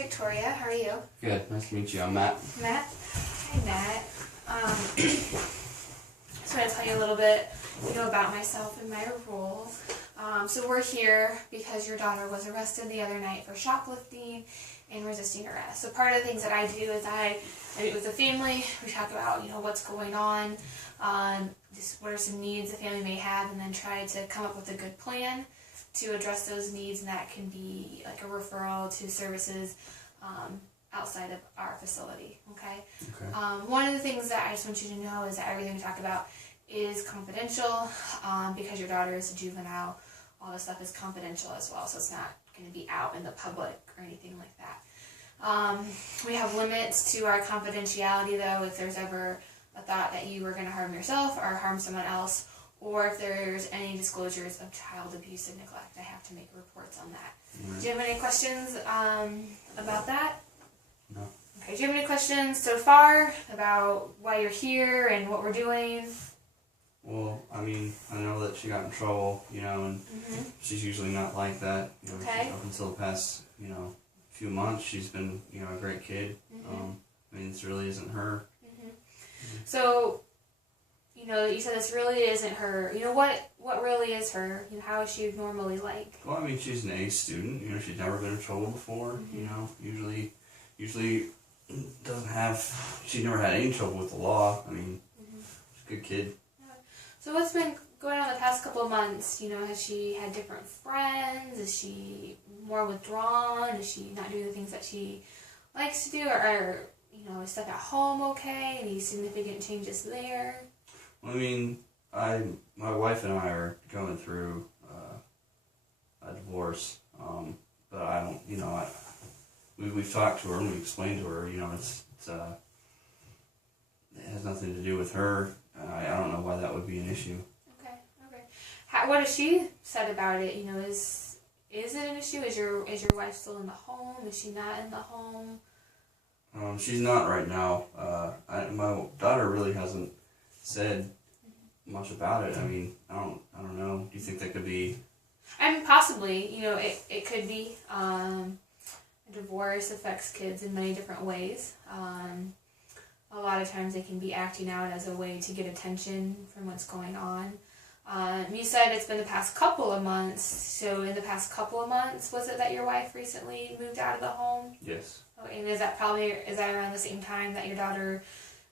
Victoria. How are you? Good. Nice to meet you. I'm Matt. Matt? Hi, Matt. So I'm going to tell you a little bit, about myself and my role. So we're here because your daughter was arrested the other night for shoplifting and resisting arrest. So part of the things that I do is I meet with the family. We talk about, what's going on, what are some needs the family may have, and then try to come up with a good plan to address those needs, and that can be like a referral to services outside of our facility, okay? One of the things that I just want you to know is that everything we talk about is confidential because your daughter is a juvenile. All this stuff is confidential as well, so it's not going to be out in the public or anything like that. We have limits to our confidentiality, though. If there's ever a thought that you were going to harm yourself or harm someone else, or if there's any disclosures of child abuse and neglect, I have to make reports on that. Do you have any questions about that? No. Okay, do you have any questions so far about why you're here and what we're doing? Well, I know that she got in trouble, and she's usually not like that. Okay. Up until the past, few months, she's been, a great kid. This really isn't her. So, you said this really isn't her. What really is her? How is she normally like? Well, she's an A student. She's never been in trouble before. Usually doesn't have. She never had any trouble with the law. She's a good kid. So what's been going on the past couple of months? Has she had different friends? Is she more withdrawn? Is she not doing the things that she likes to do? Or is stuff at home okay? Any significant changes there? Well, my wife and I are going through a divorce, but I don't, we've talked to her and we explained to her, it has nothing to do with her. I don't know why that would be an issue. Okay. What has she said about it? Is it an issue? Is your wife still in the home? Is she not in the home? She's not right now. My daughter really hasn't said much about it. I don't know. Do you think that could be? Possibly. It could be. A divorce affects kids in many different ways. A lot of times they can be acting out as a way to get attention from what's going on. You said it's been the past couple of months. So in the past couple of months, was it that your wife recently moved out of the home? Yes. Okay, and is that around the same time that your daughter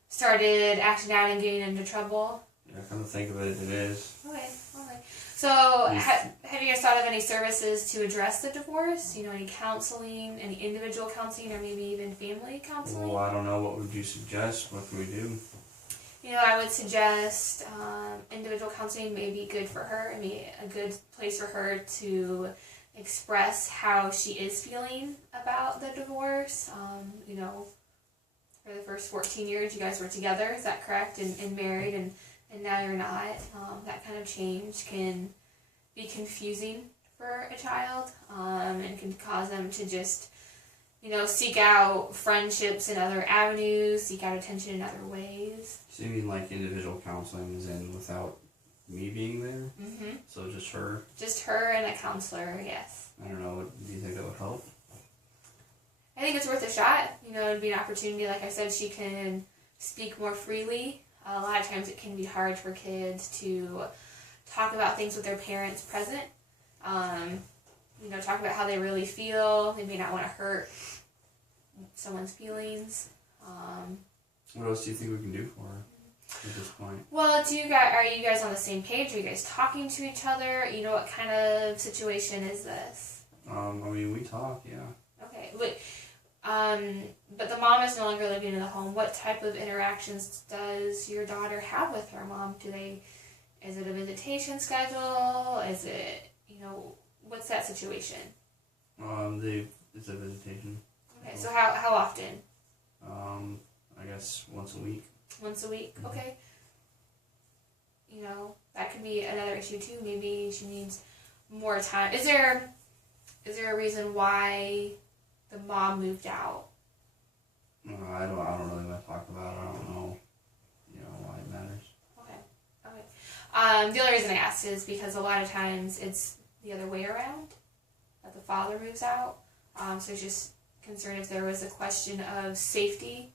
started acting out and getting into trouble? Yeah, come to think of it, it is. Okay. So, have you guys thought of any services to address the divorce? Any counseling, any individual counseling, or maybe even family counseling? Well, I don't know. What would you suggest? What can we do? I would suggest individual counseling may be good for her. A good place for her to express how she is feeling about the divorce. For the first 14 years you guys were together, is that correct? And married, and now you're not. That kind of change can be confusing for a child, and can cause them to just, seek out friendships in other avenues, seek out attention in other ways. So you mean like individual counseling is in without me being there? Mm-hmm. So just her? Just her and a counselor, yes. I don't know. Do you think that would help? I think it's worth a shot. It'd be an opportunity. Like I said, she can speak more freely. A lot of times it can be hard for kids to talk about things with their parents present. Talk about how they really feel. They may not want to hurt someone's feelings. What else do you think we can do for her at this point? Well, are you guys on the same page? Are you guys talking to each other? What kind of situation is this? We talk, yeah. Okay, but the mom is no longer living in the home. What type of interactions does your daughter have with her mom? Is it a visitation schedule? Is it, what's that situation? It's a visitation. Okay, so how often? I guess once a week. Once a week, okay. That could be another issue too. Maybe she needs more time. Is there a reason why the mom moved out? I don't really want to talk about it. I don't know, why it matters. Okay. The only reason I asked is because a lot of times it's the other way around, that the father moves out. So it's just concerned if there was a question of safety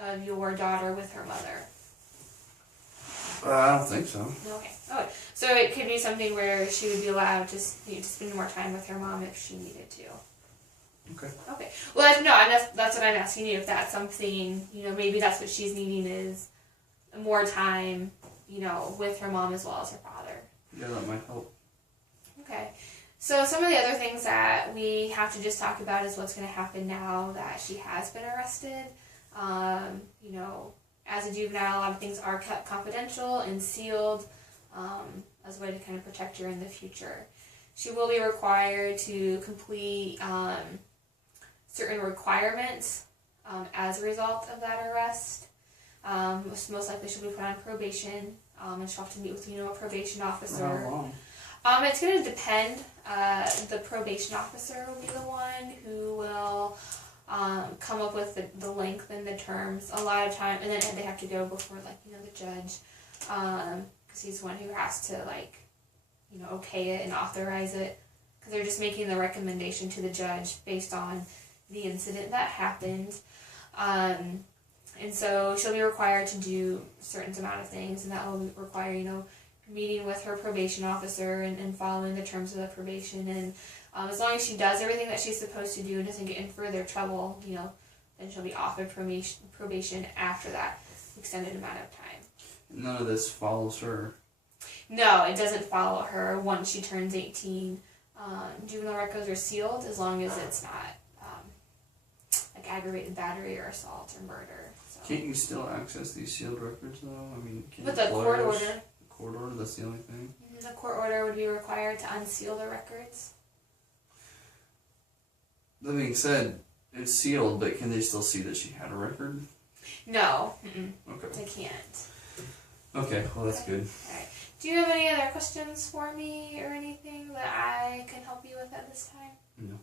of your daughter with her mother. I don't think so. Okay. Oh, so it could be something where she would be allowed to spend more time with her mom if she needed to. Okay. Okay. Well, that's what I'm asking you. If that's something, maybe that's what she's needing is more time, with her mom as well as her father. Yeah, that might help. Okay. So some of the other things that we have to just talk about is what's going to happen now that she has been arrested. As a juvenile, a lot of things are kept confidential and sealed as a way to kind of protect her in the future. She will be required to complete certain requirements as a result of that arrest. Most likely she'll be put on probation, and she'll have to meet with, a probation officer. For how long? It's going to depend. The probation officer will be the one who will come up with the length and the terms. A lot of time, and then they have to go before, the judge, because he's the one who has to, okay it and authorize it, because they're just making the recommendation to the judge based on the incident that happened. And so she'll be required to do a certain amount of things, and that will require, meeting with her probation officer and following the terms of the probation. And as long as she does everything that she's supposed to do and doesn't get in further trouble, then she'll be offered probation after that extended amount of time. None of this follows her. No, it doesn't follow her once she turns 18. Juvenile records are sealed as long as it's not aggravated battery or assault or murder. So. Can't you still access these sealed records, though? I mean, with the court order. Court order, that's the only thing? The court order would be required to unseal the records. That being said, it's sealed, but can they still see that she had a record? No. Okay. They can't. Okay, well that's good. Alright. Do you have any other questions for me or anything that I can help you with at this time? No.